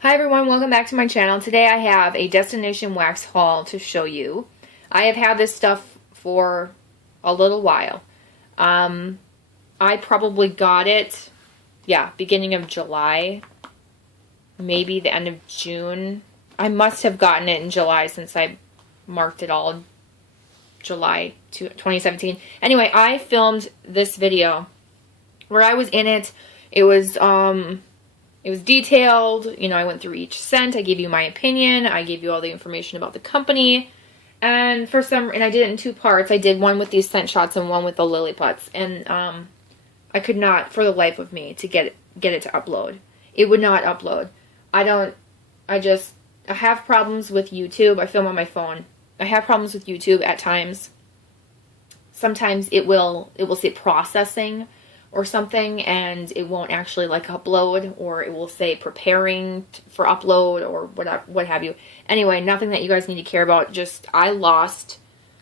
Hi everyone, welcome back to my channel. Today I have a Destinationwax haul to show you. I have had this stuff for a little while. I probably got it, beginning of July, maybe the end of June. I must have gotten it in July since I marked it all July 2017. Anyway, I filmed this video where I was in it. It was detailed, you know, I went through each scent, I gave you my opinion, I gave you all the information about the company, and I did it in two parts. I did one with these scent shots and one with the lily putts, and I could not, for the life of me, to get it to upload. It would not upload. I have problems with YouTube. I film on my phone. I have problems with YouTube at times. Sometimes it will say processing or something, and it won't actually like upload, or it will say preparing for upload or what have you. Anyway, nothing that you guys need to care about. Just I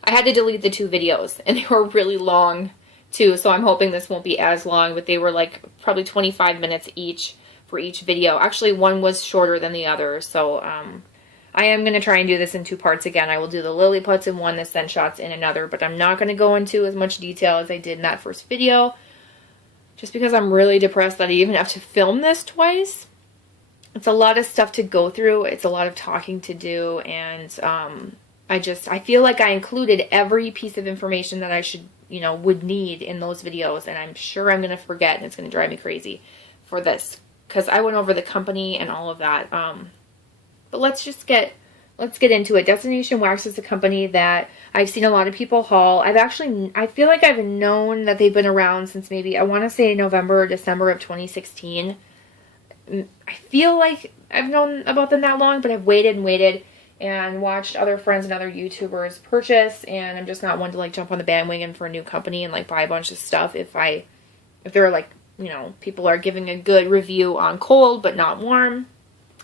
had to delete the two videos, and they were really long too, so I'm hoping this won't be as long, but they were like probably 25 minutes each for each video. Actually, one was shorter than the other, so I am going to try and do this in two parts again. I will do the lily putts in one, the scent shots in another, but I'm not going to go into as much detail as I did in that first video, just because I'm really depressed that I even have to film this twice. It's a lot of stuff to go through. It's a lot of talking to do, and I feel like I included every piece of information that I would need in those videos, and I'm sure I'm going to forget, and it's going to drive me crazy for this, because I went over the company and all of that. But let's get into it. Destinationwax is a company that I've seen a lot of people haul. I feel like I've known that they've been around since maybe, I want to say November or December of 2016. I feel like I've known about them that long, but I've waited and waited and watched other friends and other YouTubers purchase, and I'm just not one to like jump on the bandwagon for a new company and like buy a bunch of stuff if they're like, people are giving a good review on cold but not warm.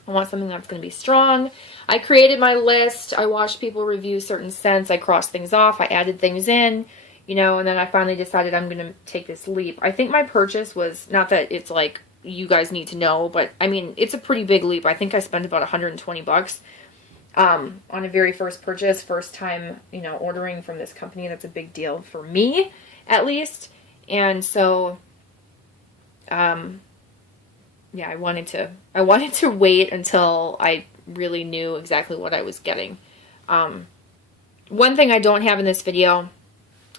I want something that's going to be strong. I created my list. I watched people review certain scents. I crossed things off. I added things in, and then I finally decided I'm going to take this leap. I think my purchase was, not that it's like you guys need to know, but I mean, it's a pretty big leap. I think I spent about $120 on a very first purchase, first time, ordering from this company. That's a big deal for me, at least. And so, yeah, I wanted to wait until I really knew exactly what I was getting. One thing I don't have in this video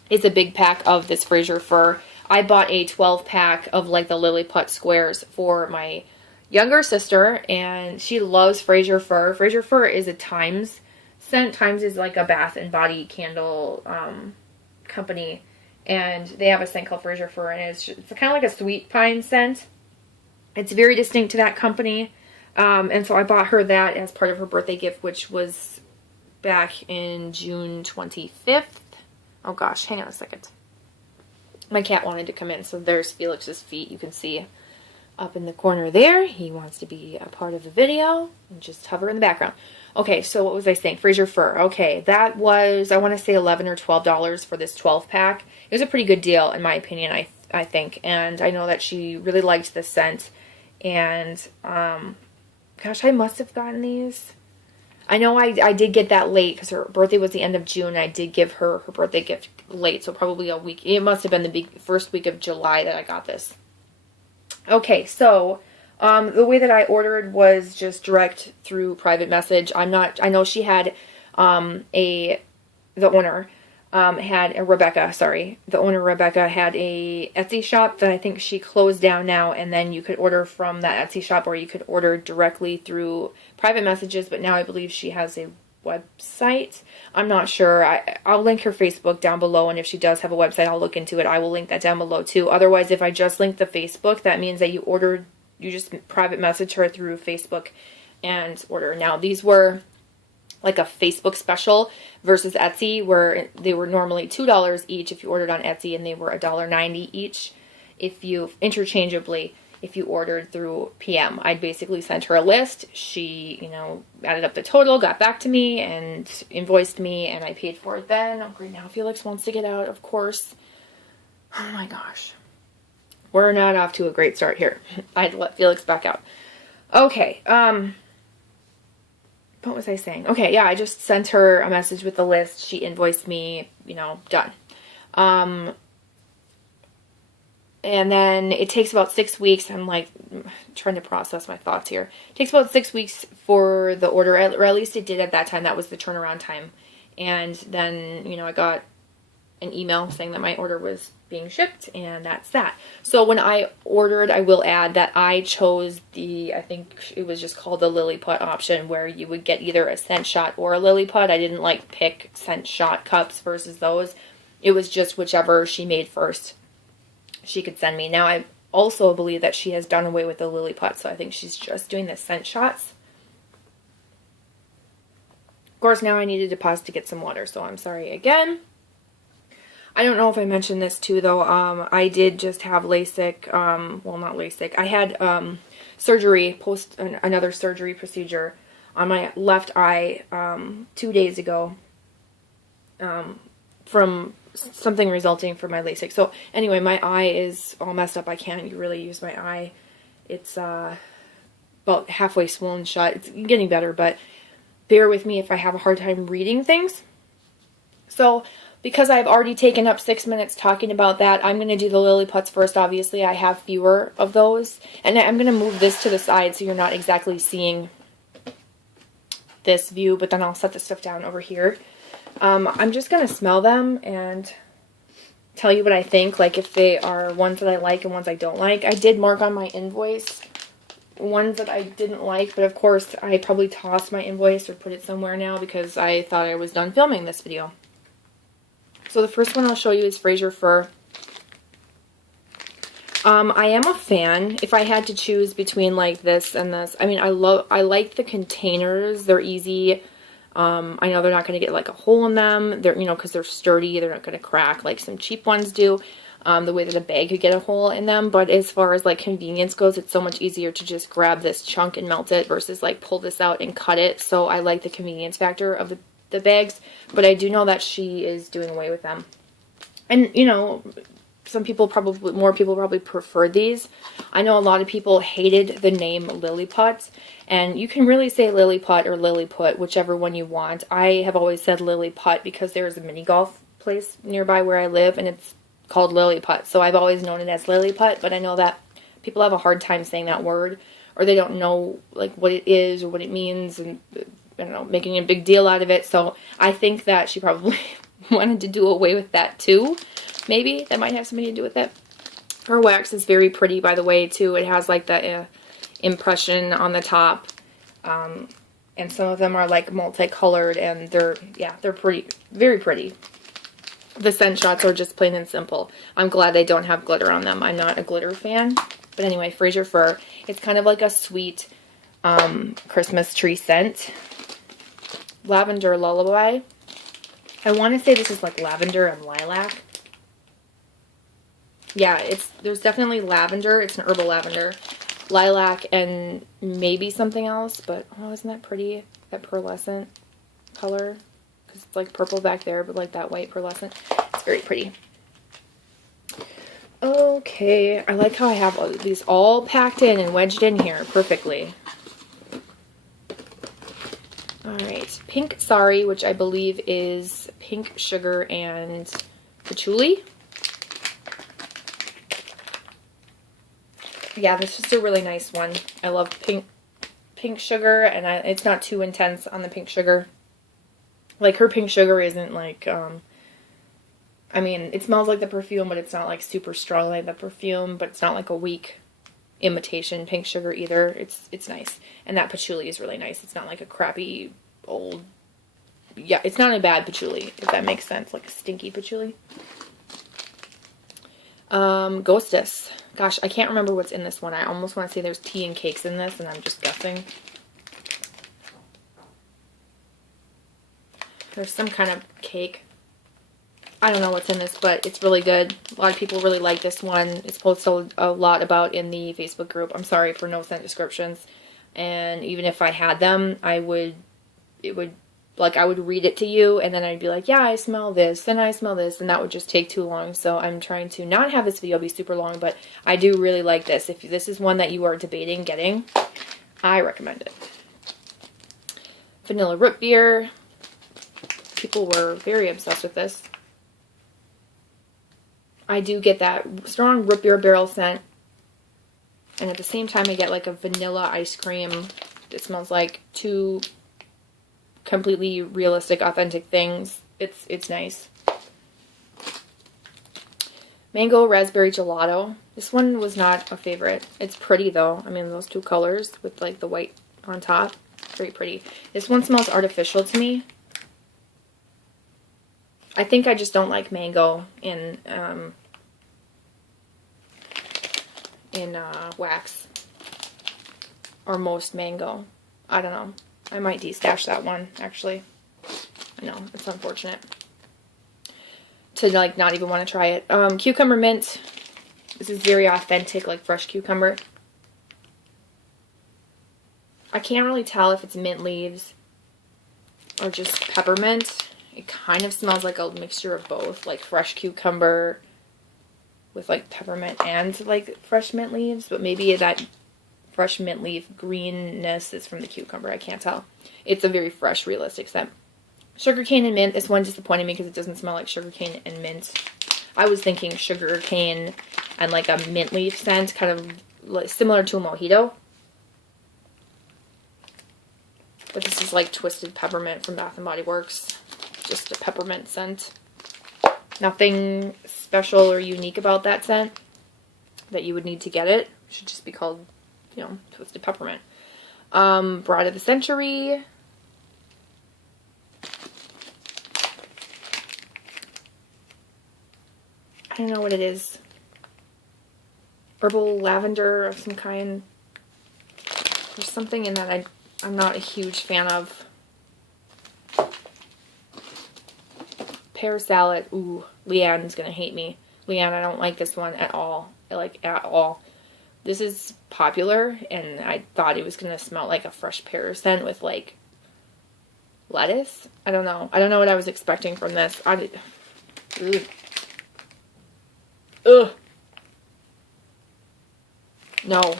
is a big pack of this Fraser fir. I bought a 12-pack of like the lily putt squares for my younger sister, and she loves Fraser fir. Fraser fir is a Times scent. Times is like a bath and body candle company, and they have a scent called Fraser fir, and it's kind of like a sweet pine scent. It's very distinct to that company, and so I bought her that as part of her birthday gift, which was back in June 25th. Oh gosh, hang on a second. My cat wanted to come in, so there's Felix's feet. You can see up in the corner there. He wants to be a part of the video, and just hover in the background. Okay, so what was I saying? Fraser fir. Okay, that was, I want to say $11 or $12 for this 12-pack. It was a pretty good deal, in my opinion, I think, and I know that she really liked this scent. And, gosh, I must have gotten these. I know I did get that late because her birthday was the end of June. I did give her birthday gift late, so probably a week. It must have been the first week of July that I got this. Okay, so the way that I ordered was just direct through private message. I know she had the owner had a Rebecca, the owner Rebecca had a Etsy shop that I think she closed down now, and then you could order from that Etsy shop, or you could order directly through private messages, but now I believe she has a website. I'm not sure. I'll link her Facebook down below, and if she does have a website, I'll look into it. I will link that down below too. Otherwise, if I just link the Facebook, that means that you just private message her through Facebook and order. Now, these were like a Facebook special versus Etsy, where they were normally $2 each if you ordered on Etsy, and they were $1.90 each if you ordered through PM. I'd basically sent her a list. She, added up the total, got back to me, and invoiced me, and I paid for it then. Oh, great, now Felix wants to get out, of course. Oh my gosh. We're not off to a great start here. I'd let Felix back out. Okay, what was I saying? Okay, yeah, I just sent her a message with the list. She invoiced me, you know, done. And then it takes about 6 weeks. I'm like trying to process my thoughts here. It takes about 6 weeks for the order, or at least it did at that time. That was the turnaround time. And then, you know, I got an email saying that my order was being shipped, and that's that. So when I ordered, I will add that I chose I think it was just called the Lily Put option, where you would get either a scent shot or a Lily Put. I didn't like pick scent shot cups versus those. It was just whichever she made first she could send me. Now I also believe that she has done away with the Lily Put, so I think she's just doing the scent shots. Of course, now I needed to pause to get some water, so I'm sorry again. I don't know if I mentioned this too, though. I did just have LASIK, well, not LASIK. I had surgery, another surgery procedure on my left eye 2 days ago from something resulting from my LASIK. So anyway, my eye is all messed up. I can't really use my eye. It's about halfway swollen shut. It's getting better, but bear with me if I have a hard time reading things. So because I've already taken up 6 minutes talking about that, I'm going to do the Lily Puts first. Obviously, I have fewer of those. And I'm going to move this to the side so you're not exactly seeing this view, but then I'll set the stuff down over here. I'm just going to smell them and tell you what I think, like if they are ones that I like and ones I don't like. I did mark on my invoice ones that I didn't like, but of course I probably tossed my invoice or put it somewhere now because I thought I was done filming this video. So the first one I'll show you is Fraser Fir. I am a fan. If I had to choose between like this and this, I mean, I like the containers. They're easy. I know they're not going to get like a hole in them. They're, you know, because they're sturdy. They're not going to crack like some cheap ones do. The way that a bag could get a hole in them. But as far as like convenience goes, it's so much easier to just grab this chunk and melt it versus like pull this out and cut it. So I like the convenience factor of the bags. But I do know that she is doing away with them. And, you know, more people probably prefer these. I know a lot of people hated the name Lily Put, and you can really say Lily Put or Lily Put, whichever one you want. I have always said Lily Put because there is a mini golf place nearby where I live, and it's called Lily Put, so I've always known it as Lily Put, but I know that people have a hard time saying that word, or they don't know like what it is or what it means, and I don't know, making a big deal out of it. So I think that she probably wanted to do away with that too. Maybe that might have something to do with it. Her wax is very pretty, by the way, too. It has like the impression on the top, and some of them are like multicolored, and they're pretty, very pretty. The scent shots are just plain and simple. I'm glad they don't have glitter on them. I'm not a glitter fan, but anyway, Fraser Fir. It's kind of like a sweet Christmas tree scent. Lavender Lullaby. I want to say this is like lavender and lilac. Yeah, there's definitely lavender. It's an herbal lavender. Lilac and maybe something else, but oh, isn't that pretty? That pearlescent color. Because it's like purple back there, but like that white pearlescent. It's very pretty. Okay, I like how I have these all packed in and wedged in here perfectly. Alright, Pink Sari, which I believe is pink sugar and patchouli. Yeah, this is a really nice one. I love pink sugar, and it's not too intense on the pink sugar. Like, her pink sugar isn't like, I mean, it smells like the perfume, but it's not like super strong like the perfume, but it's not like a weak imitation pink sugar either. It's nice. And that patchouli is really nice. It's not like a crappy old, yeah, it's not a bad patchouli, if that makes sense, like a stinky patchouli. Ghostess. Gosh, I can't remember what's in this one. I almost want to say there's tea and cakes in this, and I'm just guessing. There's some kind of cake. I don't know what's in this, but it's really good. A lot of people really like this one. It's posted a lot about in the Facebook group. I'm sorry for no scent descriptions. And even if I had them, I would read it to you, and then I'd be like, yeah, I smell this, and I smell this, and that would just take too long. So I'm trying to not have this video be super long, but I do really like this. If this is one that you are debating getting, I recommend it. Vanilla root beer. People were very obsessed with this. I do get that strong root beer barrel scent. And at the same time, I get like a vanilla ice cream. It smells like two completely realistic, authentic things. It's nice. Mango raspberry gelato. This one was not a favorite. It's pretty though. I mean, those two colors with like the white on top. Very pretty. This one smells artificial to me. I think I just don't like mango in wax. Or most mango. I don't know. I might destash that one, actually. I know, it's unfortunate. To like not even want to try it. Cucumber mint. This is very authentic, like fresh cucumber. I can't really tell if it's mint leaves or just peppermint. It kind of smells like a mixture of both, like fresh cucumber with like peppermint and like fresh mint leaves, but maybe that fresh mint leaf greenness is from the cucumber. I can't tell. It's a very fresh, realistic scent. Sugarcane and mint. This one disappointed me because it doesn't smell like sugarcane and mint. I was thinking sugarcane and like a mint leaf scent, kind of like similar to a mojito. But this is like twisted peppermint from Bath & Body Works. Just a peppermint scent. Nothing special or unique about that scent that you would need to get it. It should just be called, you know, twisted peppermint. Bride of the Century. I don't know what it is. Herbal lavender of some kind. There's something in that I'm not a huge fan of. Pear salad. Ooh, Leanne's gonna hate me. Leanne, I don't like this one at all. At all. This is popular, and I thought it was gonna smell like a fresh pear scent with like lettuce. I don't know. I don't know what I was expecting from this. Ugh. Ugh. No,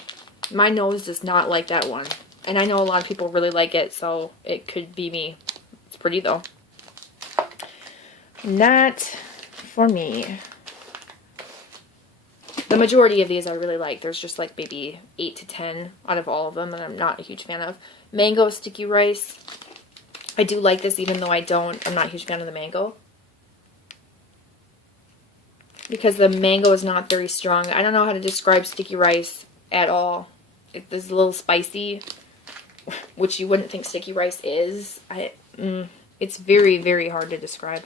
my nose does not like that one. And I know a lot of people really like it, so it could be me. It's pretty though. Not for me. The majority of these I really like. There's just like maybe 8 to 10 out of all of them that I'm not a huge fan of. Mango sticky rice. I do like this even though I'm not a huge fan of the mango. Because the mango is not very strong. I don't know how to describe sticky rice at all. It is a little spicy, which you wouldn't think sticky rice is. It's very, very hard to describe.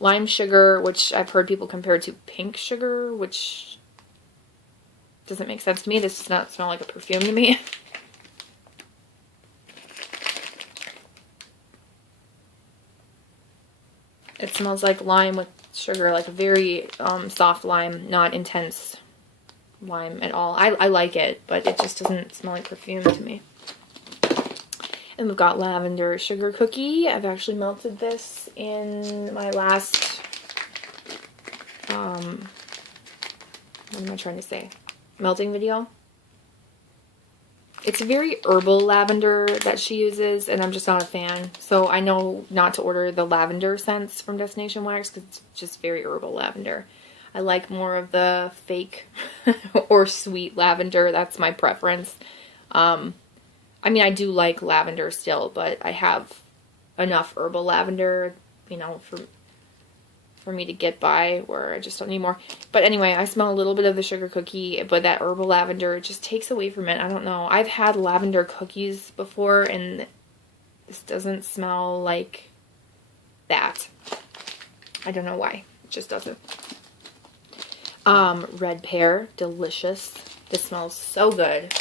Lime sugar, which I've heard people compare to pink sugar, which doesn't make sense to me. This does not smell like a perfume to me. It smells like lime with sugar, like a very soft lime, not intense lime at all. I like it, but it just doesn't smell like perfume to me. And we've got lavender sugar cookie. I've actually melted this in my last, what am I trying to say? Melting video. It's a very herbal lavender that she uses, and I'm just not a fan. So I know not to order the lavender scents from Destinationwax because it's just very herbal lavender. I like more of the fake or sweet lavender. That's my preference. I mean, I do like lavender still, but I have enough herbal lavender, you know, for me to get by where I just don't need more. But anyway, I smell a little bit of the sugar cookie, but that herbal lavender just takes away from it. I don't know. I've had lavender cookies before, and this doesn't smell like that. I don't know why. It just doesn't. Red pear, delicious. This smells so good.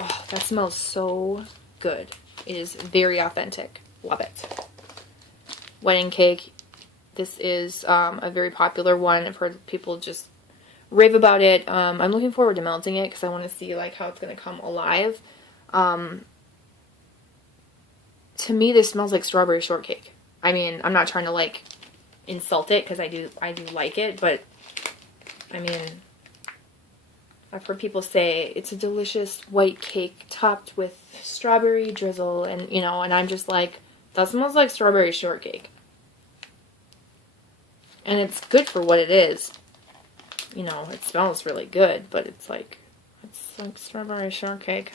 Oh, that smells so good. It is very authentic. Love it. Wedding cake. This is a very popular one. I've heard people just rave about it. I'm looking forward to melting it because I want to see like how it's going to come alive. To me, this smells like strawberry shortcake. I mean, I'm not trying to like insult it because I do like it, but I mean, I've heard people say it's a delicious white cake topped with strawberry drizzle, and you know, and I'm just like, that smells like strawberry shortcake. And it's good for what it is. You know, it smells really good, but it's like strawberry shortcake.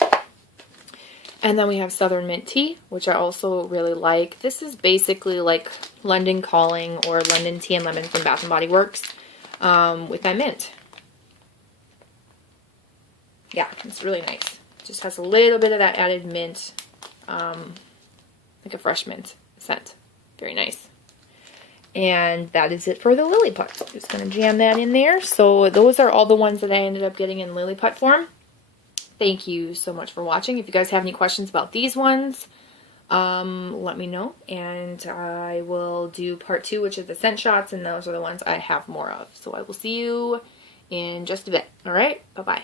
And then we have Southern Mint Tea, which I also really like. This is basically like London Calling or London Tea and Lemon from Bath & Body Works with my mint. Yeah, it's really nice. Just has a little bit of that added mint, like a fresh mint scent. Very nice. And that is it for the Lilliput. So I'm just going to jam that in there. So those are all the ones that I ended up getting in Lilliput form. Thank you so much for watching. If you guys have any questions about these ones, let me know. And I will do part 2, which is the scent shots. And those are the ones I have more of. So I will see you in just a bit. All right? Bye-bye.